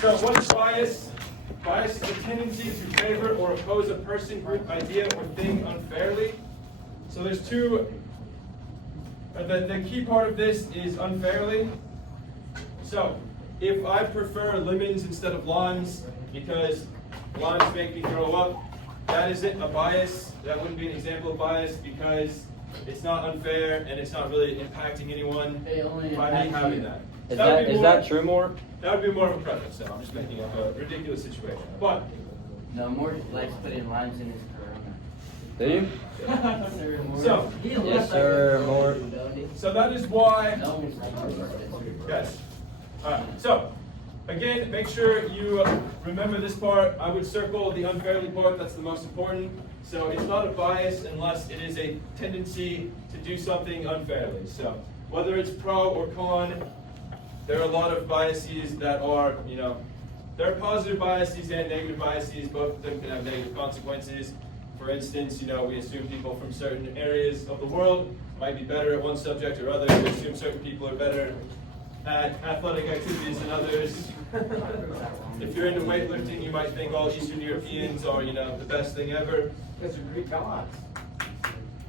so what is bias? Bias is a tendency to favor or oppose a person, group, idea, or thing unfairly. So there's two. The key part of this is unfairly. So if I prefer lemons instead of limes because limes make me throw up, that isn't a bias. That wouldn't be an example of bias because it's not unfair and it's not really impacting anyone by me having that. Is that true, More? That would be more of a preference, though. I'm just making up a ridiculous situation. But No, Mort likes putting limes in his Corona. Do you? so, Yes, sir, More. so that is why. No one's like Yes. All right. So, again, make sure you remember this part. I would circle the unfairly part. That's the most important. So it's not a bias unless it is a tendency to do something unfairly. So whether it's pro or con, there are a lot of biases that are, there are positive biases and negative biases. Both of them can have negative consequences. For instance, we assume people from certain areas of the world might be better at one subject or other. We assume certain people are better at athletic activities than others. If you're into weightlifting, you might think all Eastern Europeans are, the best thing ever. Because you're Greek gods.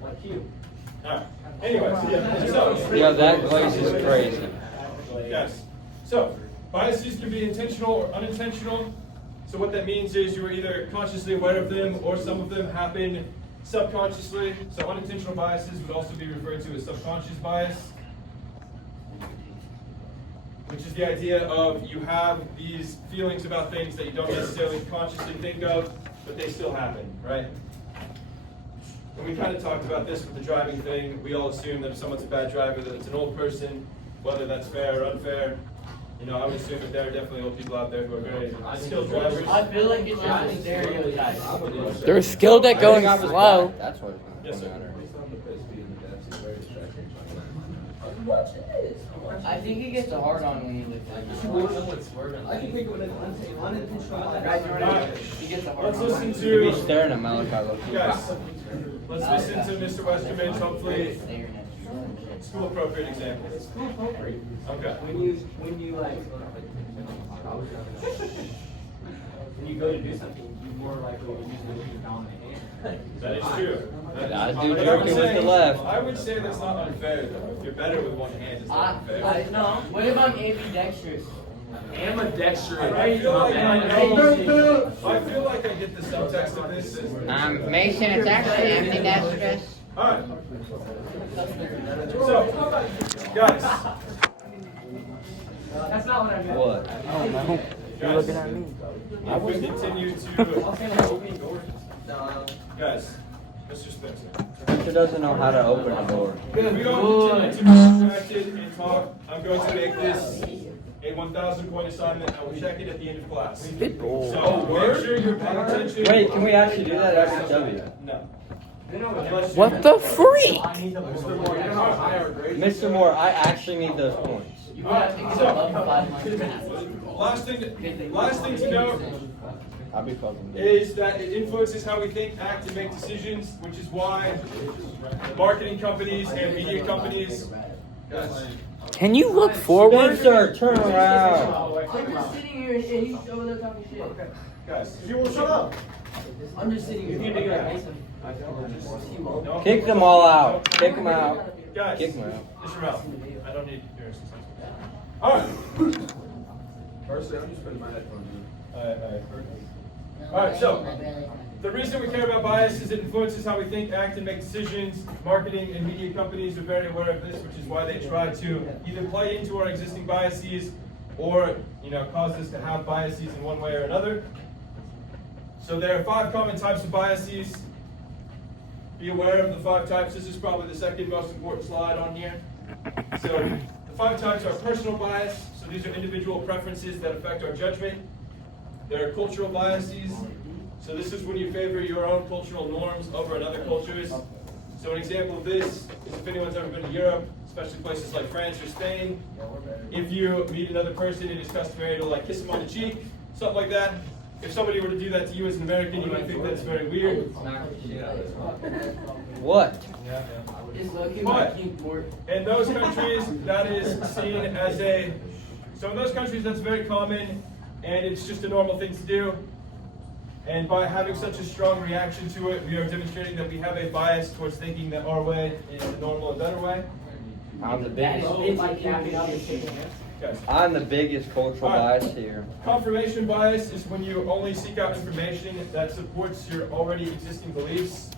Like you. All right. Anyways, so. Yeah, that place is crazy. Yes. So, biases can be intentional or unintentional. So what that means is you are either consciously aware of them or some of them happen subconsciously. So unintentional biases would also be referred to as subconscious bias, which is the idea of you have these feelings about things that you don't necessarily consciously think of, but they still happen, right? And we kind of talked about this with the driving thing. We all assume that if someone's a bad driver, that it's an old person, whether that's fair or unfair. I would assume that there are definitely old people out there who are very skilled drivers. I feel like it's just a stereotype. They're skilled at going slow. That's what Yes, sir. I think it gets hard on when you live like I can think of an unintentional All bias. right. He gets a hard Let's on. listen You'd be to, staring at Malachi low-key. guys, let's listen to Mr. Westerman's hopefully Staring at you. school appropriate examples. Okay. When you like, when you go to do something, you more likely to use your dominant hand. That is true. I do But I would jerking with say- the left. I would say that's not unfair, though. If you're better with one hand, it's not unfair. No. What if I'm ambidextrous? Ambidextrous. I feel like I know. I feel like I get the subtext of this. Mason, it's actually ambidextrous. All right. So, guys, That's not what I meant. What? Oh no. You're looking at me. if we continue to, guys, Mr. Spencer. Teacher doesn't know how to open a door. If we don't continue to be distracted and talk, I'm going to make this a 1,000 point assignment. I will check it at the end of class. So make sure you're paying attention. Wait, can we actually do that after W? No. What the freak? Mr. Moore, I actually need those points. You gotta think it's above 500. Last thing to note I'll be fucking dead. is that it influences how we think, act, and make decisions, which is why marketing companies and media companies. Can you look forward? Spencer, turn around. I'm just sitting here and he's over there talking shit. Guys, you will shut up. I'm just sitting here. No? Kick them all out. Kick them out. Guys, Kick them out. Mr. Ralph, I don't need your assistance. All right. Personally, I'm just putting my headphones in. All right, so the reason we care about bias is it influences how we think, act, and make decisions. Marketing and media companies are very aware of this, which is why they try to either play into our existing biases or, cause us to have biases in one way or another. So there are 5 common types of biases. Be aware of the 5 types. This is probably the second most important slide on here. So the 5 types are personal bias. So these are individual preferences that affect our judgment. There are cultural biases. So this is when you favor your own cultural norms over another culture's. So an example of this is if anyone's ever been to Europe, especially places like France or Spain, if you meet another person, it is customary to kiss them on the cheek, something like that. If somebody were to do that to you as an American, you might think that's very weird. What? It's lucky But- my King Mort. In those countries, that is seen as so in those countries, that's very common, and it's just a normal thing to do. And by having such a strong reaction to it, we are demonstrating that we have a bias towards thinking that our way is the normal and better way. I'm the That biggest. is like capping out the shaking. Guys. I'm the biggest cultural Alright. bias here. Confirmation bias is when you only seek out information that supports your already existing beliefs.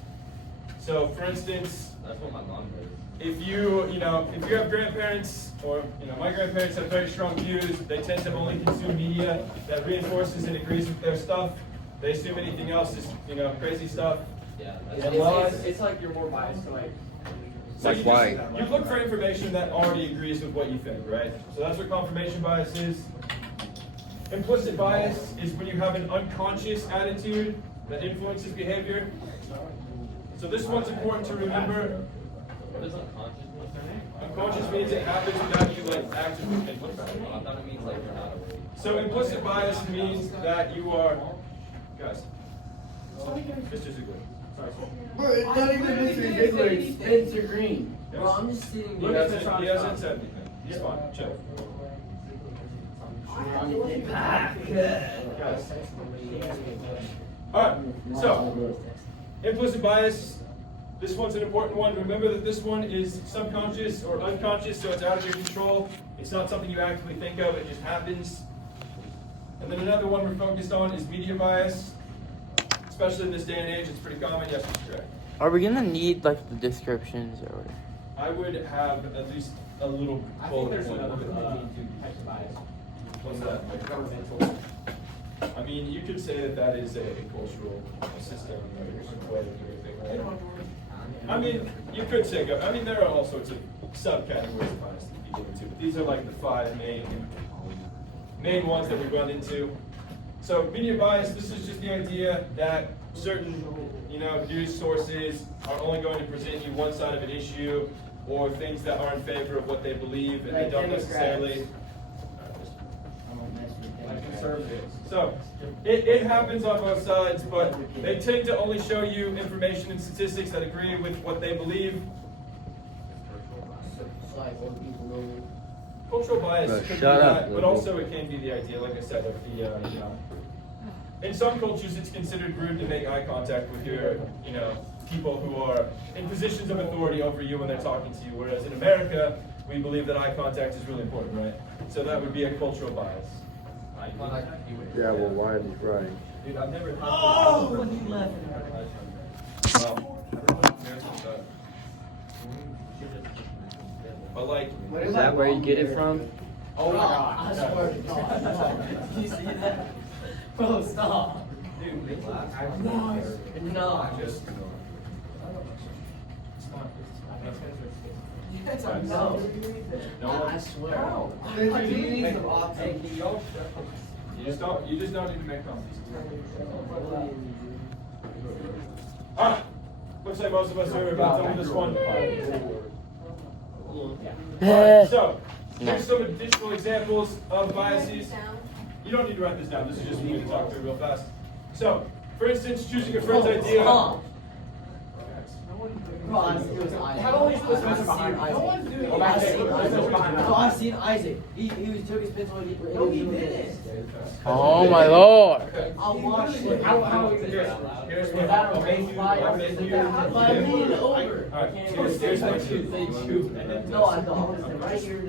So, for instance, That's what my mom does. if you have grandparents, or, my grandparents have very strong views, they tend to only consume media that reinforces and agrees with their stuff. They assume anything else is, crazy stuff. Yeah. And lies. It's like you're more biased to like. So That's why. you look for information that already agrees with what you think, right? So that's what confirmation bias is. Implicit bias is when you have an unconscious attitude that influences behavior. So this one's important to remember. What is unconscious? Unconscious means it happens without you actively thinking. I thought it means like you're not aware. So implicit bias means that you are, guys, Mr. Ziegler. Bro, it's not even Mr. Ziegler, it's Spencer Green. Yes. Bro, I'm just sitting He there. hasn't said anything. He's fine, chill. Guys. Alright, so, implicit bias, this one's an important one. Remember that this one is subconscious or unconscious, so it's out of your control. It's not something you actively think of, it just happens. And then another one we're focused on is media bias. Especially in this day and age, it's pretty common. Yes, Mr. Gray. Are we gonna need like the descriptions or? I would have at least a little I think bullet there's point. another types of bias. What's that? Like governmental. I mean, you could say that that is a cultural system or way of doing things. Right? I mean, you could say, I mean, there are all sorts of subcategories of bias that people into, but these are like the five main ones that we run into. So media bias, this is just the idea that certain, news sources are only going to present you one side of an issue or things that are in favor of what they believe, and they Like don't Democrats. necessarily. Like conservatives. So, it happens on both sides, but they tend to only show you information and statistics that agree with what they believe. It's like old people know. Cultural bias Bro, could be shut up, that, but Lou. also it can be the idea, like I said, of the, in some cultures it's considered rude to make eye contact with your, people who are in positions of authority over you when they're talking to you, whereas in America, we believe that eye contact is really important, right? So that would be a cultural bias. Yeah, well, Ryan is right. Dude, I've never. Oh, when he left. But like, Is that where you get it from? Oh my god. I swear to God. No. Did you see that? Bro, stop. dude, No. just. No. No. I swear. Spencer, do you need some oxygen? You just don't need to make copies. Alright. Looks like most of us are about done with this one. Alright, so here's some additional examples of biases. You don't need to write this down, this is just me to talk through real fast. So, for instance, choosing a friend's idea. Stop. Bro, I see what's Isaac. How long is this I've Spencer seen behind? Isaac. No one's doing it. Bro, I've seen Go back there. Isaac. Go back there. Bro, I've seen Isaac. He was took his pencil and he. No, he didn't. Oh my lord. I watched it. How is this? Here's Is what that a I'll make race you. fire? I'll make you. But I made it over. Alright, here's my two. No, I don't. Right here.